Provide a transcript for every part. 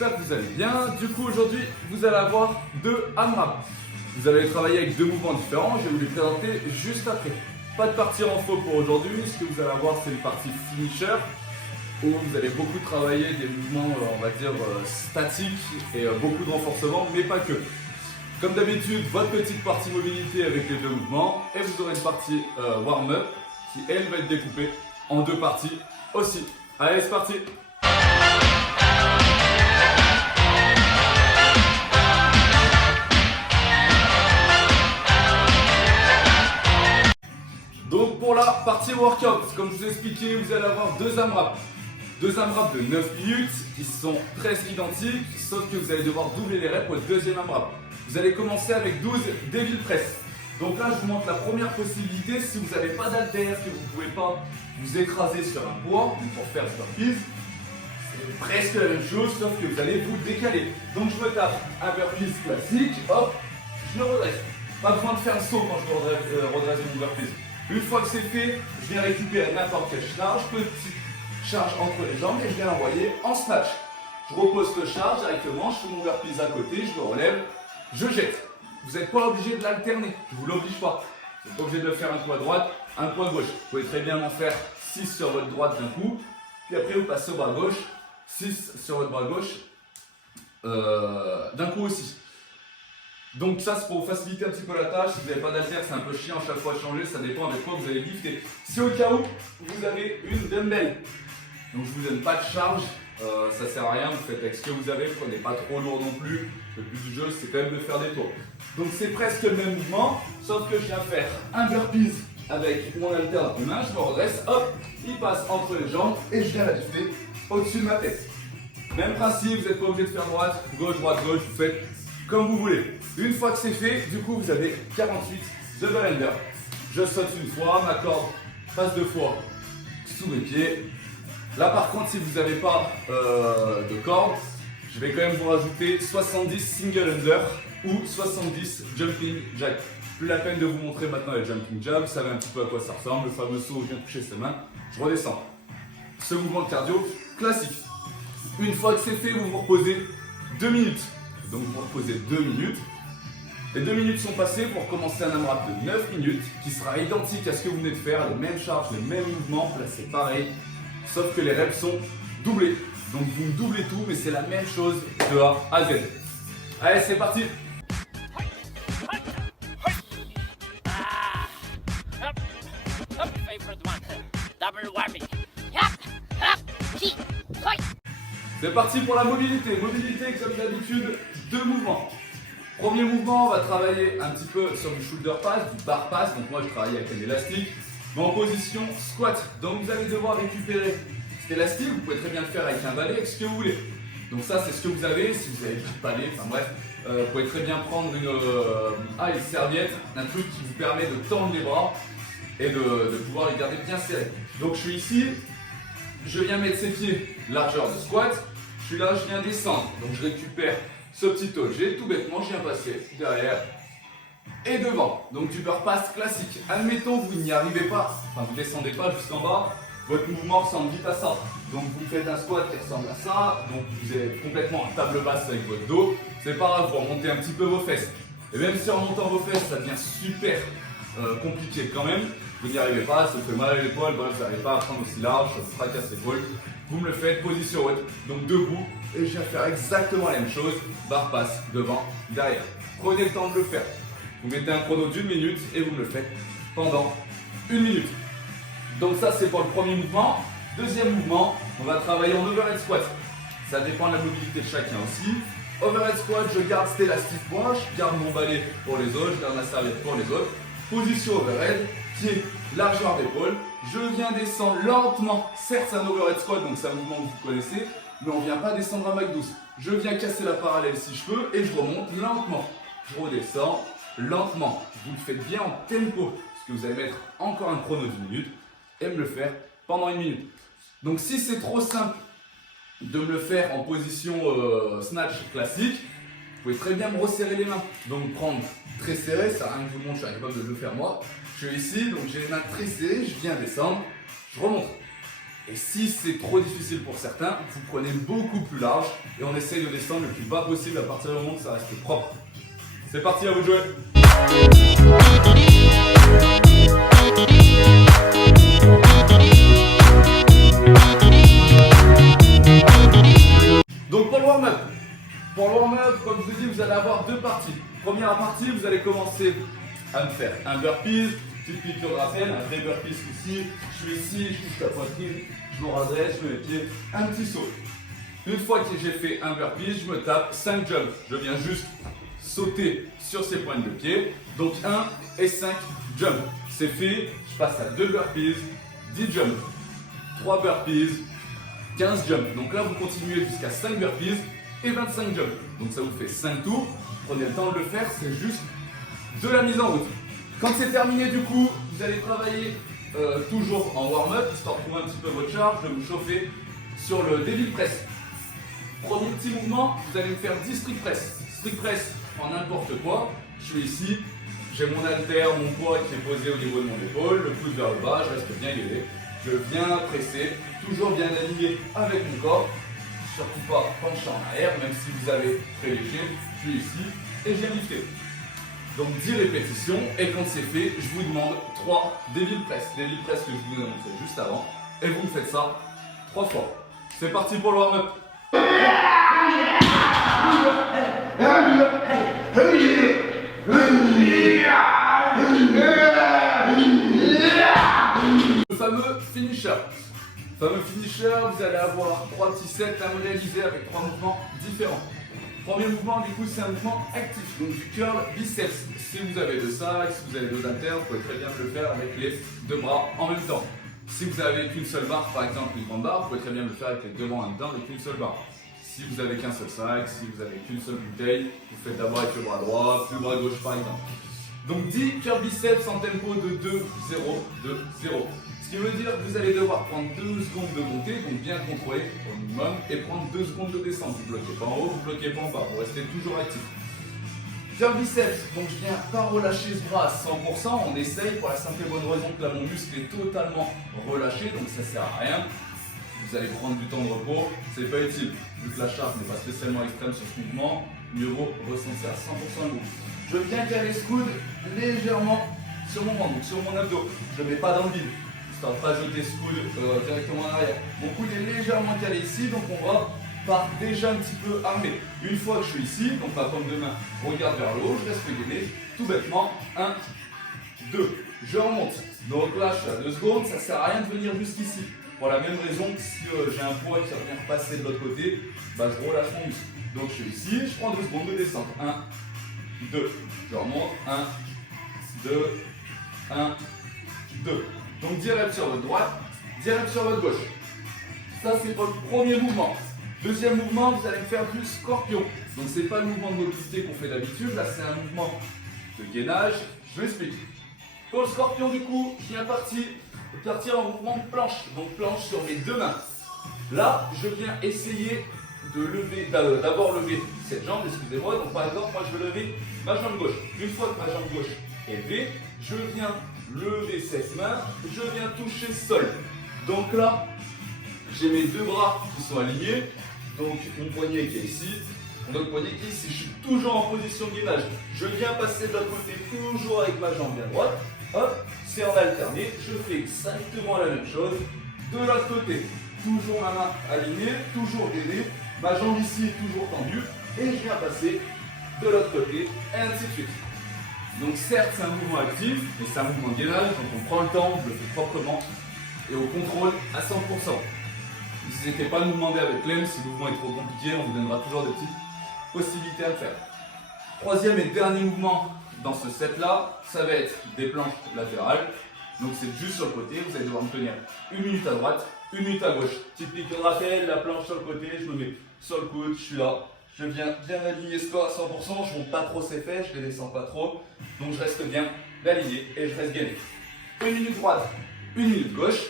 j'espère que vous allez bien. Du coup, aujourd'hui, vous allez avoir deux AMRAP. Vous allez travailler avec deux mouvements différents, je vais vous les présenter juste après. Pas de partie renfo pour aujourd'hui, ce que vous allez avoir, c'est une partie finisher, où vous allez beaucoup travailler des mouvements, on va dire, statiques et beaucoup de renforcement, mais pas que. Comme d'habitude, votre petite partie mobilité avec les deux mouvements, et vous aurez une partie warm-up, qui elle va être découpée en deux parties aussi. Allez, c'est parti! Donc pour la partie workout, comme je vous ai expliqué, vous allez avoir deux AMRAP. Deux AMRAP de 9 minutes qui sont presque identiques, sauf que vous allez devoir doubler les reps pour le deuxième AMRAP. Vous allez commencer avec 12 Devil Press. Donc là, je vous montre la première possibilité. Si vous n'avez pas d'haltère, que vous ne pouvez pas vous écraser sur un poids pour faire ce burpees, c'est presque la même chose, sauf que vous allez vous décaler. Donc je me tape un burpees classique, hop, je le redresse. Pas besoin de faire un saut quand je redresse mon burpees. Une fois que c'est fait, je viens récupérer n'importe quelle charge, petite charge entre les jambes et je viens l'envoyer en snatch. Je repose le charge directement, je fais mon burpees à côté, je le relève, je jette. Vous n'êtes pas obligé de l'alterner, je ne vous l'oblige pas. Vous n'êtes pas obligé de le faire un coup à droite, un coup à gauche. Vous pouvez très bien en faire 6 sur votre droite d'un coup, puis après vous passez au bras gauche, 6 sur votre bras gauche d'un coup aussi. Donc ça c'est pour vous faciliter un petit peu la tâche. Si vous n'avez pas d'haltère, c'est un peu chiant à chaque fois de changer, ça dépend avec quoi vous allez lifter. Si au cas où vous avez une dumbbell, donc je vous donne pas de charge, ça sert à rien, vous faites avec ce que vous avez, prenez pas trop lourd non plus. Le but du jeu c'est quand même de faire des tours. Donc c'est presque le même mouvement, sauf que je viens faire un burpees avec mon halter dans une main, je me redresse, hop, il passe entre les jambes et je viens la lifter au-dessus de ma tête. Même principe, vous n'êtes pas obligé de faire droite, gauche, vous faites comme vous voulez. Une fois que c'est fait, du coup vous avez 48 double under. Je saute une fois, ma corde passe deux fois sous mes pieds. Là par contre, si vous n'avez pas de corde, je vais quand même vous rajouter 70 single under ou 70 jumping jack. Plus la peine de vous montrer maintenant les jumping jab, vous savez un petit peu à quoi ça ressemble, le fameux saut où je viens toucher ses mains, je redescends. Ce mouvement de cardio classique. Une fois que c'est fait, vous vous reposez 2 minutes. Donc vous reposez 2 minutes. Les 2 minutes sont passées pour commencer un AMRAP de 9 minutes qui sera identique à ce que vous venez de faire, les mêmes charges, les mêmes mouvements, là c'est pareil, sauf que les reps sont doublés. Donc vous doublez tout, mais c'est la même chose de A à Z. Allez, c'est parti! C'est parti pour la mobilité. Mobilité, comme d'habitude, deux mouvements. Premier mouvement, on va travailler un petit peu sur du shoulder pass, du bar pass. Donc moi, je travaille avec un élastique, mais en position squat. Donc vous allez devoir récupérer cet élastique. Vous pouvez très bien le faire avec un balai, avec ce que vous voulez. Donc ça, c'est ce que vous avez. Si vous n'avez pas de balai, enfin bref, vous pouvez très bien prendre une serviette, un truc qui vous permet de tendre les bras et de pouvoir les garder bien serrés. Donc je suis ici, je viens mettre ses pieds largeur de squat. Je suis là, je viens descendre, donc je récupère ce petit objet, tout bêtement, je viens passer derrière et devant. Donc du bar pass classique. Admettons que vous n'y arrivez pas, enfin vous ne descendez pas jusqu'en bas, votre mouvement ressemble vite à ça. Donc vous faites un squat qui ressemble à ça, donc vous êtes complètement en table basse avec votre dos. C'est pas grave, vous remontez un petit peu vos fesses. Et même si en remontant vos fesses, ça devient super compliqué quand même, vous n'y arrivez pas, ça vous fait mal à l'épaule, bref, vous n'arrivez pas à prendre aussi large, ça vous fracasse l'épaule. Vous me le faites, position haute, donc debout, et je viens faire exactement la même chose, barre passe, devant, derrière. Prenez le temps de le faire. Vous mettez un chrono d'1 minute et vous me le faites pendant 1 minute. Donc ça c'est pour le premier mouvement. Deuxième mouvement, on va travailler en overhead squat. Ça dépend de la mobilité de chacun aussi. Overhead squat, je garde cet élastique moi, je garde mon balai pour les autres, je garde ma serviette pour les autres. Position overhead, pied, largeur d'épaule. Je viens descendre lentement. Certes, c'est un overhead squat, donc c'est un mouvement que vous connaissez, mais on ne vient pas descendre à McDo. Je viens casser la parallèle si je peux et je remonte lentement. Je redescends lentement. Vous le faites bien en tempo, parce que vous allez mettre encore un chrono d'1 minute et me le faire pendant 1 minute. Donc si c'est trop simple de me le faire en position snatch classique, vous pouvez très bien me resserrer les mains. Donc prendre très serré, ça rien que je vous montre, je suis incapable de le faire moi. Je suis ici, donc j'ai les mains très serrées, je viens descendre, je remonte. Et si c'est trop difficile pour certains, vous prenez beaucoup plus large et on essaye de descendre le plus bas possible à partir du moment où ça reste propre. C'est parti, à vous de jouer. Donc pour le warm-up, comme je vous ai dit, vous allez avoir deux parties. Première partie, vous allez commencer à me faire un burpees, petite piqûre de rappel, un vrai burpees ici. Je suis ici, je touche la poitrine, je me redresse, je mets les pieds, un petit saut. Une fois que j'ai fait un burpees, je me tape 5 jumps. Je viens juste sauter sur ces pointes de pied. Donc 1 et 5 jumps. C'est fait, je passe à 2 burpees, 10 jumps, 3 burpees, 15 jumps. Donc là, vous continuez jusqu'à 5 burpees et 25 jumps. Donc ça vous fait 5 tours. Prenez le temps de le faire, c'est juste de la mise en route. Quand c'est terminé, du coup, vous allez travailler toujours en warm-up, histoire de trouver un petit peu votre charge, de vous chauffer sur le devil press. Premier petit mouvement, vous allez me faire 10 strict press. Strict press en n'importe quoi. Je suis ici, j'ai mon haltère, mon poids qui est posé au niveau de mon épaule, le pouce vers le bas, je reste bien élevé. Je viens presser, toujours bien aligné avec mon corps. Surtout pas pencher en arrière, même si vous avez très léger. Je suis ici et j'ai lifté. Donc 10 répétitions et quand c'est fait, je vous demande 3 devil press. Devil press que je vous ai montré juste avant. Et vous me faites ça 3 fois. C'est parti pour le warm-up. Le fameux finisher. Vous allez avoir 3 petits sets à me réaliser avec 3 mouvements différents. Premier mouvement, du coup, c'est un mouvement actif, donc du curl biceps. Si vous avez deux sacs, si vous avez deux haltères, vous pouvez très bien le faire avec les deux bras en même temps. Si vous n'avez qu'une seule barre, par exemple une grande barre, vous pouvez très bien le faire avec les deux bras en même temps avec une seule barre. Si vous n'avez qu'un seul sac, si vous n'avez qu'une seule bouteille, vous faites d'abord avec le bras droit, puis le bras gauche par exemple. Donc 10 curl biceps en tempo de 2, 0, 2, 0. Ce qui veut dire que vous allez devoir prendre 2 secondes de montée, donc bien contrôler au minimum, et prendre 2 secondes de descente. Vous ne bloquez pas en haut, vous ne bloquez pas en bas, vous restez toujours actif. Curl biceps, donc je viens pas relâcher ce bras à 100%, on essaye pour la simple et bonne raison que là mon muscle est totalement relâché, donc ça sert à rien. Vous allez prendre du temps de repos, c'est pas utile. Vu que la charge n'est pas spécialement extrême sur ce mouvement, mieux vaut ressentir à 100% le mouvement. Je viens caler ce coude légèrement sur mon ventre, donc sur mon abdos. Je ne mets pas dans le vide, histoire de ne pas jeter ce coude directement en arrière. Mon coude est légèrement calé ici, donc on part déjà un petit peu armé. Une fois que je suis ici, donc ma paume de main regarde vers le haut, je reste gainé, tout bêtement, 1, 2, je remonte. Donc là, je suis à 2 secondes, ça ne sert à rien de venir jusqu'ici. Pour la même raison que si j'ai un poids qui va venir passer de l'autre côté, bah, je relâche mon muscle. Donc je suis ici, je prends 2 secondes de descente. 1, 2, je remonte, 1, 2, 1, 2. Donc 10 reps sur votre droite, 10 reps sur votre gauche. Ça c'est pour le premier mouvement. Deuxième mouvement, vous allez me faire du scorpion. Donc c'est pas le mouvement de mobilité qu'on fait d'habitude, là c'est un mouvement de gainage. Je vous explique. Pour le scorpion du coup, je viens partir en mouvement de planche. Donc planche sur mes deux mains. Là, je viens essayer de lever, d'abord lever cette jambe, excusez-moi. Donc par exemple, moi je vais lever ma jambe gauche. Une fois que ma jambe gauche est levée, je viens lever cette main, je viens toucher le sol. Donc là, j'ai mes deux bras qui sont alignés. Donc mon poignet qui est ici, mon autre poignet qui est ici. Je suis toujours en position de gainage. Je viens passer de l'autre côté, toujours avec ma jambe bien droite. Hop, c'est en alterné. Je fais exactement la même chose de l'autre côté. Toujours ma main alignée, toujours gainée. Ma jambe ici est toujours tendue. Et je viens passer de l'autre côté, et ainsi de suite. Donc certes, c'est un mouvement actif, mais c'est un mouvement de gainage. Donc on prend le temps, je le fais proprement et au contrôle à 100%. N'hésitez pas à nous demander avec Clem si le mouvement est trop compliqué, on vous donnera toujours des petites possibilités à le faire. Troisième et dernier mouvement dans ce set là, ça va être des planches latérales. Donc c'est juste sur le côté, vous allez devoir me tenir 1 minute à droite, 1 minute à gauche. Petite piqûre de rappel, la planche sur le côté, je me mets sur le coude, je suis là. Je viens bien aligner ce corps à 100%, je ne monte pas trop ses fesses, je ne les descends pas trop. Donc je reste bien aligné et je reste gainé. 1 minute droite, 1 minute gauche.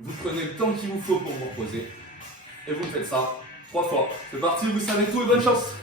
Vous prenez le temps qu'il vous faut pour vous reposer. Et vous faites ça 3 fois. C'est parti, vous savez tout et bonne chance!